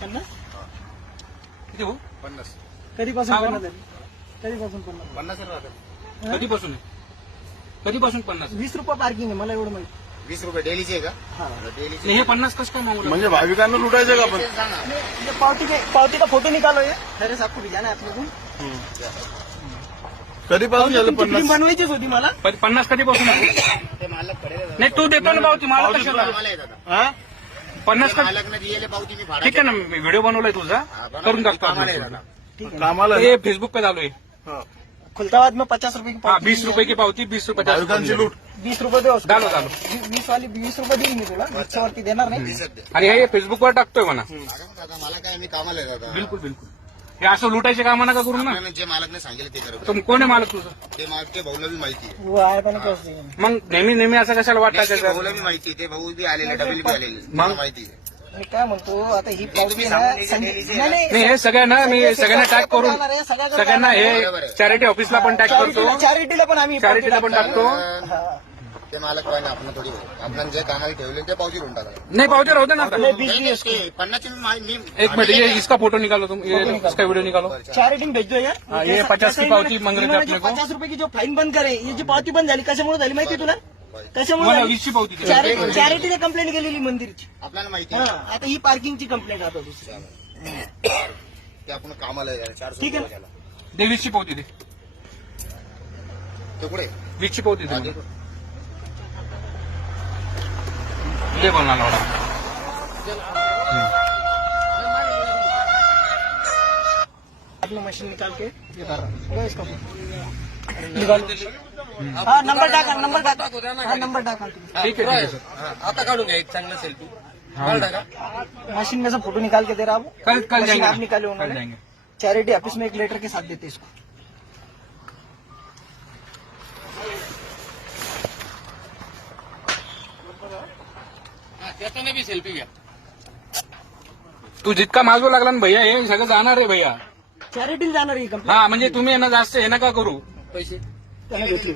50? किती हो 50 कधीपासून हा, 50 झाली? कधीपासून 50? 50 राहतात. कधीपासून कधीपासून 50? 20 रुपये पार्किंग आहे, मला एवढं माहिती. 20 रुपये डेलीचे आहे का? हा. डेलीचे नाही, हे 50 कसं काय मागू म्हणजे भाविकांना लुटायचं का आपण? ये पावती का फोटो निकालो ये अरे साहब को भिजाना है अपने को. कधीपासून झालं तुमची फिल्म 50? बनवायचीच होती मला. 50 कधीपासून आहे? ते मालक पडेल दादा. नाही, तू देतो ना पावती मला कशाला? आम्हाला आहे दादा. हा? 50 का? मालक दिलेले पावती मी भाडा ठीक आहे ना, मी व्हिडिओ बनवलाय तुझा, करून टाकतो आम्हाला आहे आपण. दादा. ठीक है. कामाला हे फेसबुक पे चालू आहे. हा. खुलताबाद में 50 रुपये की हा, पावती. 20 रुपये की पावती, 20 रुपये भाविकांची लूट. 20 रुपये दे उसको. डालो. 20 रुपये देईल मी तुला. 20 वरती देणार नाही. दिसत दे. आणि हे फेसबुकवर टाकतोय म्हणा. दादा मला काय मी कामाला आहे दादा. बिलकुल बिलकुल. हे असं लुटायचे कामं नका करू ना. आपल्याला जे मालकने सांगितलं ते करत. तुम कोण आहे मालक तुझं? ते मालक ते भाऊला बी माहिती आहे. वो आहे पण पोहोचते. मग नेहमी असं कशाला नाही, ते वाटायचं? भाऊला बी माहिती आहे. ते भाऊ बी आलेले डबल बी आलेले मला माहिती आहे. मी काय म्हणतो आता ही पावती तुम्ही आहे ना, सांगून संजय- दिलेली नाही, नाही, नाही, हे सगळ्यांना मी सगळ्यांना टॅग करून जाणार आहे, सगळ्याकडे सगळ्यांना बरोबर हे आहे. चॅरिटी ऑफिसला पण टॅग करतो. चॅरिटीला पण आम्ही चॅरिटीला पण पावती टाकतो. हा. ते मालक पाहिजे आपण थोडी आपण जे कामाला ठेवले ते पावती घेऊन टाका. नाही, पावती राहू दे ना आता. नहीं, 20 नाही, दिवस ते 50 मी एक मिनट, ये इसका फोटो निकालो तुम, ये इसका वीडियो निकालो. चॅरिटी में भेज दो यार. हाँ, ये जैसा- 50 की जैसा पावती इन्होंने- मांग रहे थे इन्होंने अपने जो को. 50 रुपये की जो फाईन बंद करे, ही जी पावती बंद झाली कशामुळे झाली माहिती तुला? कशामुळे मला झाली? 20 ची पावती दे. चॅरिटीने कंप्लेंट केलेली मंदिरची. आपल्याला माहिती हा, आहे. आता ही पार्किंगची कंप्लेंट आता दुसरी. ते आपण कामाला आहे 400 ठीक आहे. रुपये द्यायला. दे 20 ची पावती दे. ते कुठे 20 ची पावती हा, दे. देतो. दे बोलणार अपना मशीन निकाल के ये कर रहा हूँ इसका निकाल. हाँ, नंबर डाका. हाँ, नंबर डाका. ठीक है सर. आता काढून घ्या एक चांगला सेल्फी. मशीन में से फोटो निकाल के दे रहा हूँ. कल मशीन जाएंगे आप ना. निकाले कल उन्होंने. जाएंगे. चैरिटी ऑफिस में एक लेटर के साथ देते इसको. त्याच्याने बी सेल्फी घ्या. तू जितका मागू लागला ना भैया, हे सगळं जाणार आहे भैया. चॅरिटीला जाणार ही कंप्लेंट. हा, म्हणजे तुम्ही यांना जास्त हे नका करू. पैसे त्याने घेतली.